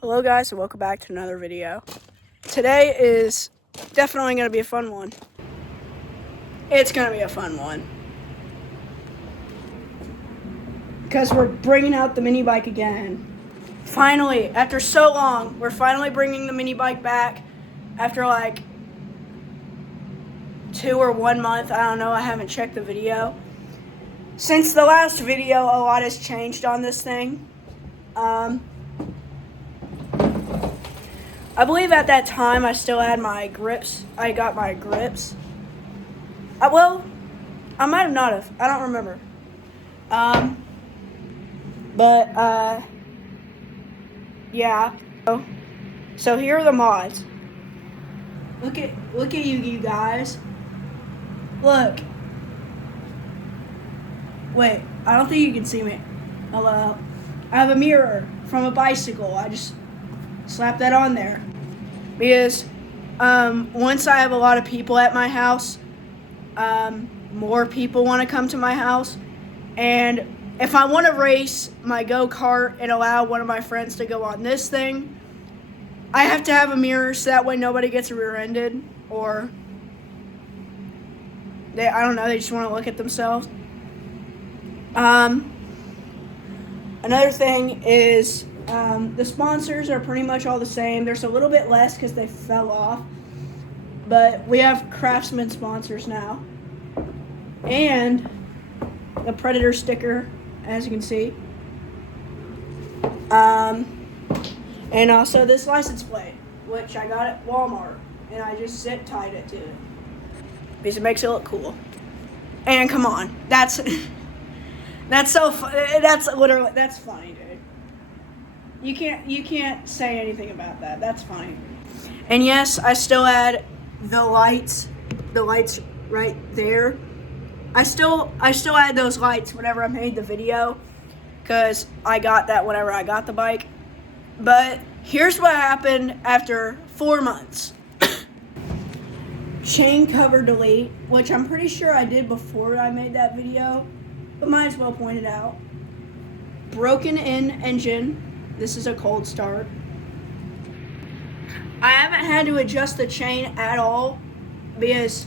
Hello guys and welcome back to another video. Today is definitely going to be a fun one. It's going to be a fun one. Because we're bringing out the mini bike again. Finally, after so long, we're finally bringing the mini bike back after like 2 or 1 month. I don't know, I haven't checked the video. Since the last video, a lot has changed on this thing. I believe at that time I still had my grips. I got my grips. I might have not have. I don't remember. Yeah. So here are the mods. Look at you guys. Look. Wait, I don't think you can see me. Hello. I have a mirror from a bicycle. I just slapped that on there. Because once I have a lot of people at my house, more people want to come to my house. And if I want to race my go-kart and allow one of my friends to go on this thing, I have to have a mirror so that way nobody gets rear-ended or they just want to look at themselves. Another thing is the sponsors are pretty much all the same. There's a little bit less because they fell off. But we have Craftsman sponsors now. And the Predator sticker, as you can see. And also this license plate, which I got at Walmart. And I just zip tied it to it. Because it makes it look cool. And come on, that's so that's funny, dude. You can't say anything about that. That's funny. And yes, I still add the lights right there. I still add those lights whenever I made the video, because I got that whenever I got the bike. But here's what happened after 4 months. Chain cover delete, which I'm pretty sure I did before I made that video, but might as well point it out. Broken in engine. This is a cold start. I haven't had to adjust the chain at all because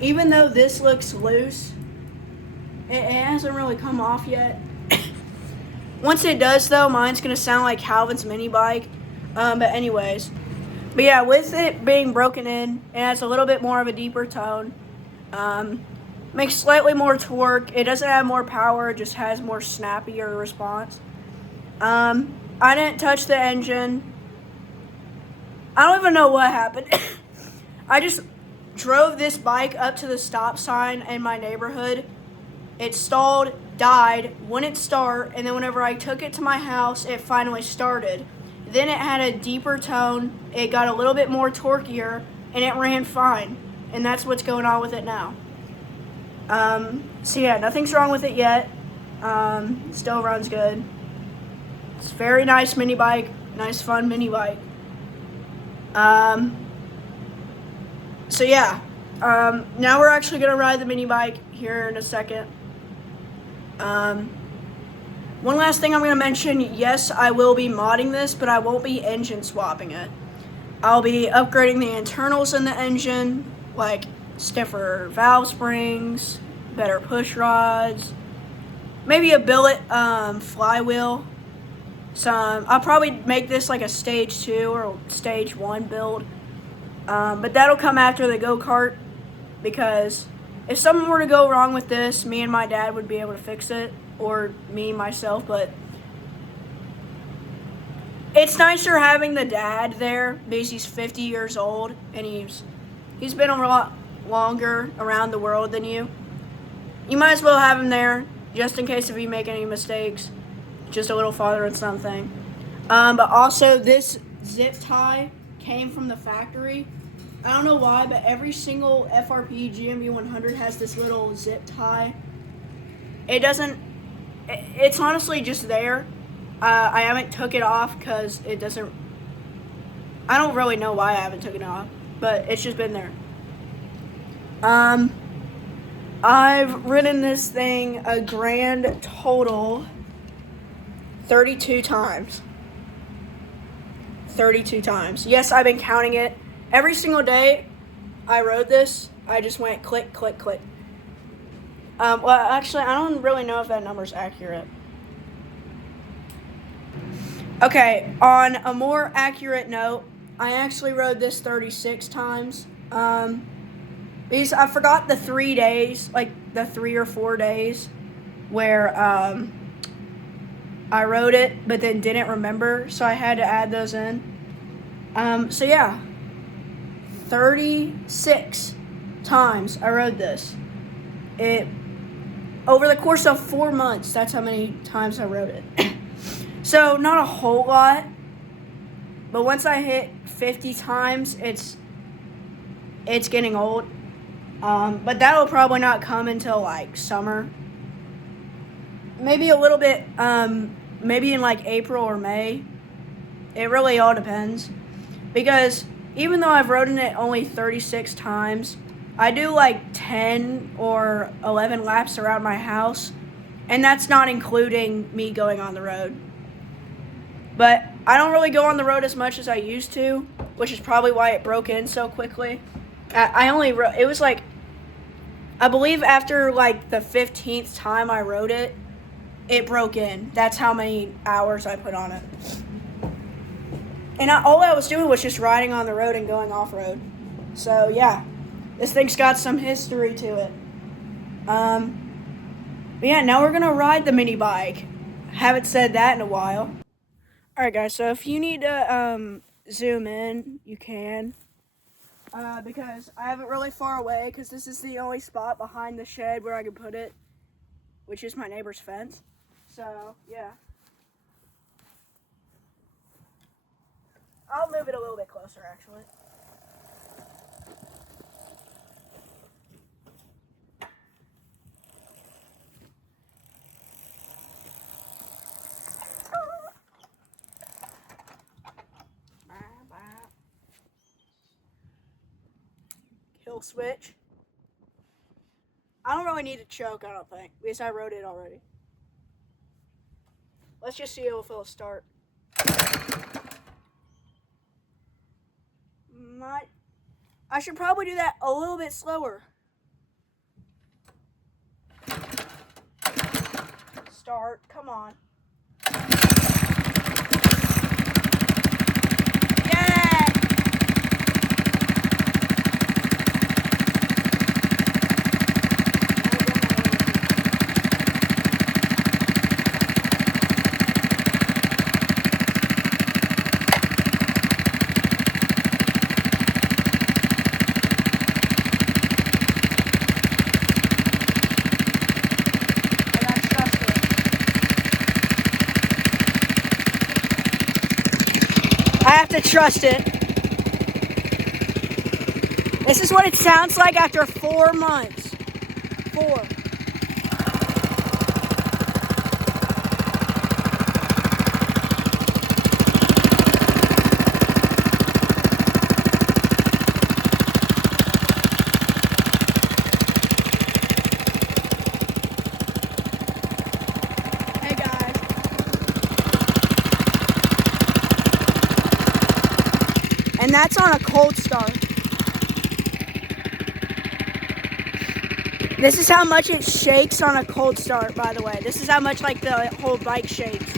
even though this looks loose, it hasn't really come off yet. Once it does though, mine's going to sound like Calvin's mini bike. But yeah, with it being broken in, it has a little bit more of a deeper tone. Makes slightly more torque. It doesn't have more power, it just has more snappier response. I didn't touch the engine. I don't even know what happened. I just drove this bike up to the stop sign in my neighborhood. It stalled, died, wouldn't start, and then whenever I took it to my house, it finally started. Then it had a deeper tone, it got a little bit more torqueier, and it ran fine. And that's what's going on with it now. So yeah, nothing's wrong with it yet. Still runs good. It's a very nice mini bike, nice fun mini bike. So yeah, now we're actually gonna ride the mini bike here in a second. One last thing I'm gonna mention, yes, I will be modding this, but I won't be engine swapping it. I'll be upgrading the internals in the engine, like stiffer valve springs, better push rods, maybe a billet flywheel. I'll probably make this like a stage 2 or stage 1 build. But that'll come after the go-kart, because if something were to go wrong with this, me and my dad would be able to fix it, or me, myself, but it's nicer having the dad there because he's 50 years old and he's been a lot longer around the world than you. You might as well have him there just in case if you make any mistakes, just a little farther and something. But also this zip tie came from the factory. I don't know why, but every single FRP GMB 100 has this little zip tie. It's honestly just there. I haven't took it off because it doesn't, I don't really know why I haven't taken it off, but it's just been there. I've ridden this thing a grand total 32 times. 32 times. Yes, I've been counting it. Every single day I rode this, I just went click, click, click. Well, actually, I don't really know if that number's accurate. Okay, on a more accurate note, I actually rode this 36 times. Because I forgot the 3 days, like the 3 or 4 days where I rode it, but then didn't remember, so I had to add those in. So yeah, 36 times I rode this. Over the course of 4 months, that's how many times I rode it. So not a whole lot, but once I hit 50 times, it's getting old. But that'll probably not come until like summer. Maybe a little bit, maybe in like April or May. It really all depends. Because even though I've ridden it only 36 times, I do like 10 or 11 laps around my house. And that's not including me going on the road. But I don't really go on the road as much as I used to, which is probably why it broke in so quickly. It was like, I believe after like the 15th time I rode it, it broke in. That's how many hours I put on it. And all I was doing was just riding on the road and going off-road. So yeah, this thing's got some history to it. But yeah, now we're gonna ride the mini bike. Haven't said that in a while. Alright guys, so if you need to zoom in, you can. Because I have it really far away, because this is the only spot behind the shed where I can put it, which is my neighbor's fence. So, yeah. I'll move it a little bit closer, actually. Kill switch. I don't really need to choke, I don't think, because I rode it already. Let's just see if it'll start. I should probably do that a little bit slower. Start, come on. I have to trust it. This is what it sounds like after 4 months. 4. And that's on a cold start. This is how much it shakes on a cold start, by the way. This is how much like the whole bike shakes.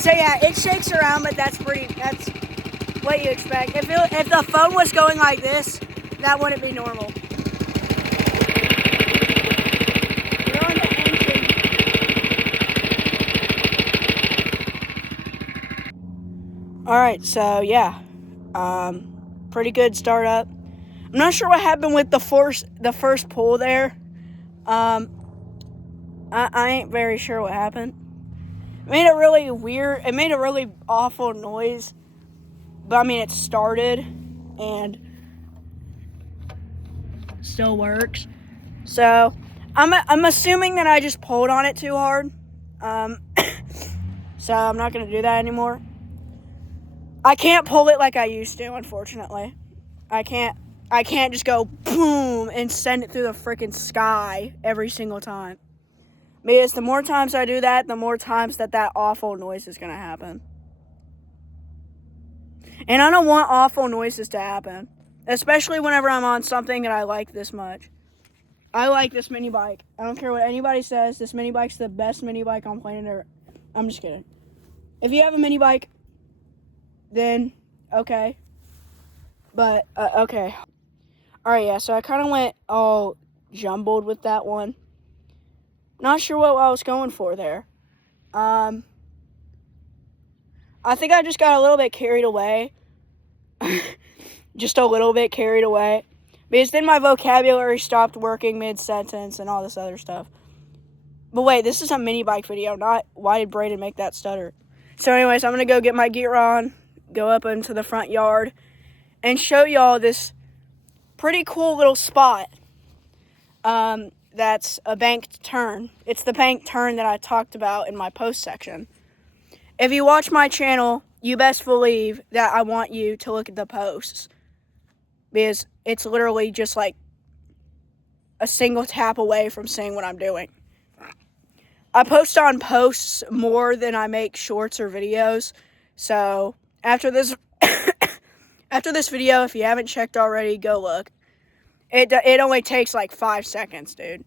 So yeah, it shakes around, but that's what you expect. If the phone was going like this, that wouldn't be normal. Alright, so yeah, pretty good startup. I'm not sure what happened with the first pull there. I ain't very sure what happened. It made a really awful noise, but I mean it started and still works. So I'm assuming that I just pulled on it too hard. So I'm not gonna do that anymore. I can't pull it like I used to, unfortunately. I can't I can't just go boom and send it through the freaking sky every single time. Because the more times I do that, the more times that awful noise is going to happen. And I don't want awful noises to happen. Especially whenever I'm on something that I like this much. I like this mini bike. I don't care what anybody says. This mini bike's the best mini bike on planet Earth. I'm just kidding. If you have a mini bike, then okay. But, okay. Alright, yeah, so I kind of went all jumbled with that one. Not sure what I was going for there. I think I just got a little bit carried away. Just a little bit carried away. Because then my vocabulary stopped working mid-sentence and all this other stuff. But wait, this is a mini bike video, not why did Braden make that stutter. So anyways, I'm going to go get my gear on, go up into the front yard, and show y'all this pretty cool little spot. That's a banked turn. It's the banked turn that I talked about in my post section. If you watch my channel, you best believe that I want you to look at the posts. Because it's literally just like a single tap away from seeing what I'm doing. I post on posts more than I make shorts or videos. So after this video, if you haven't checked already, go look. It only takes like 5 seconds, dude.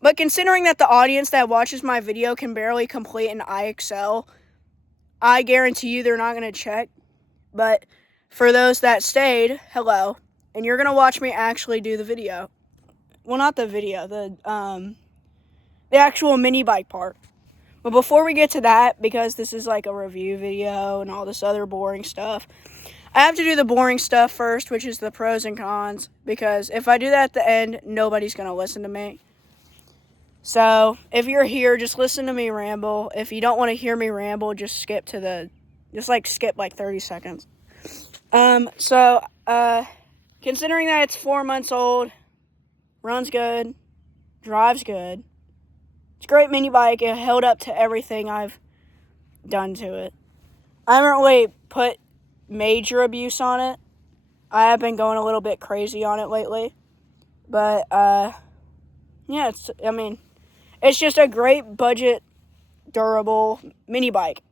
But considering that the audience that watches my video can barely complete an IXL, I guarantee you they're not going to check. But for those that stayed, hello. And you're going to watch me actually do the video. Well, not the video, the actual mini bike part. But before we get to that, because this is like a review video and all this other boring stuff, I have to do the boring stuff first, which is the pros and cons. Because if I do that at the end, nobody's going to listen to me. So, if you're here, just listen to me ramble. If you don't want to hear me ramble, just skip like 30 seconds. Considering that it's 4 months old, runs good, drives good, it's a great mini bike. It held up to everything I've done to it. I haven't really put major abuse on it. I have been going a little bit crazy on it lately. But, yeah, it's just a great budget, durable mini bike.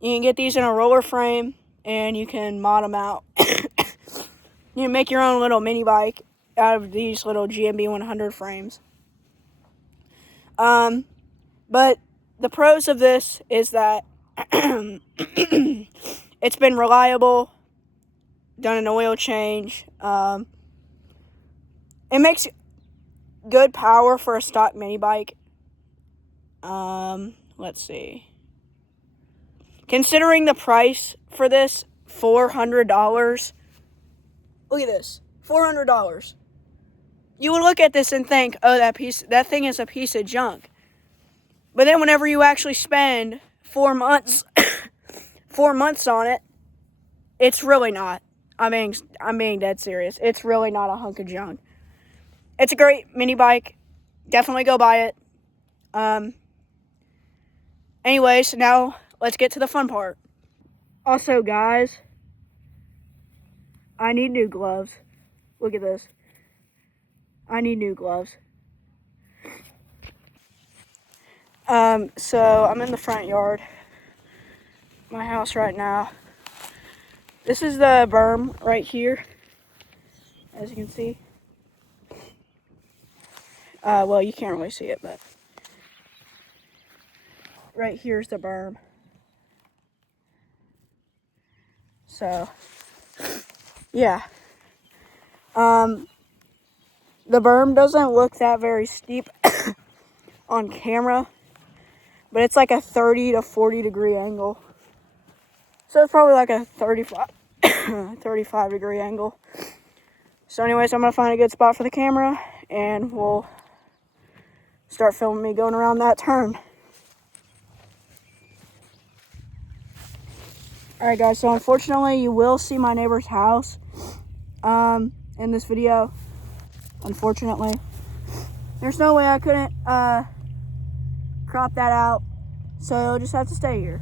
You can get these in a roller frame, and you can mod them out. You can make your own little mini bike out of these little GMB 100 frames. But the pros of this is that it's been reliable, done an oil change. It makes good power for a stock mini bike. Let's see. Considering the price for this, $400. Look at this, $400. You would look at this and think, oh, that thing is a piece of junk. But then whenever you actually spend 4 months, 4 months on it, it's really not. I'm being dead serious. It's really not a hunk of junk. It's a great mini bike. Definitely go buy it. Anyways, now let's get to the fun part. Also, guys, I need new gloves. Look at this. I need new gloves. So I'm in the front yard, my house right now. This is the berm right here, as you can see. Well, you can't really see it, but right here's the berm. So, yeah. The berm doesn't look that very steep on camera, but it's like a 30 to 40 degree angle. So it's probably like a 35 degree angle. So anyways, I'm going to find a good spot for the camera, and we'll start filming me going around that turn. Alright guys, so unfortunately you will see my neighbor's house in this video. Unfortunately. There's no way I couldn't crop that out, so you'll just have to stay here.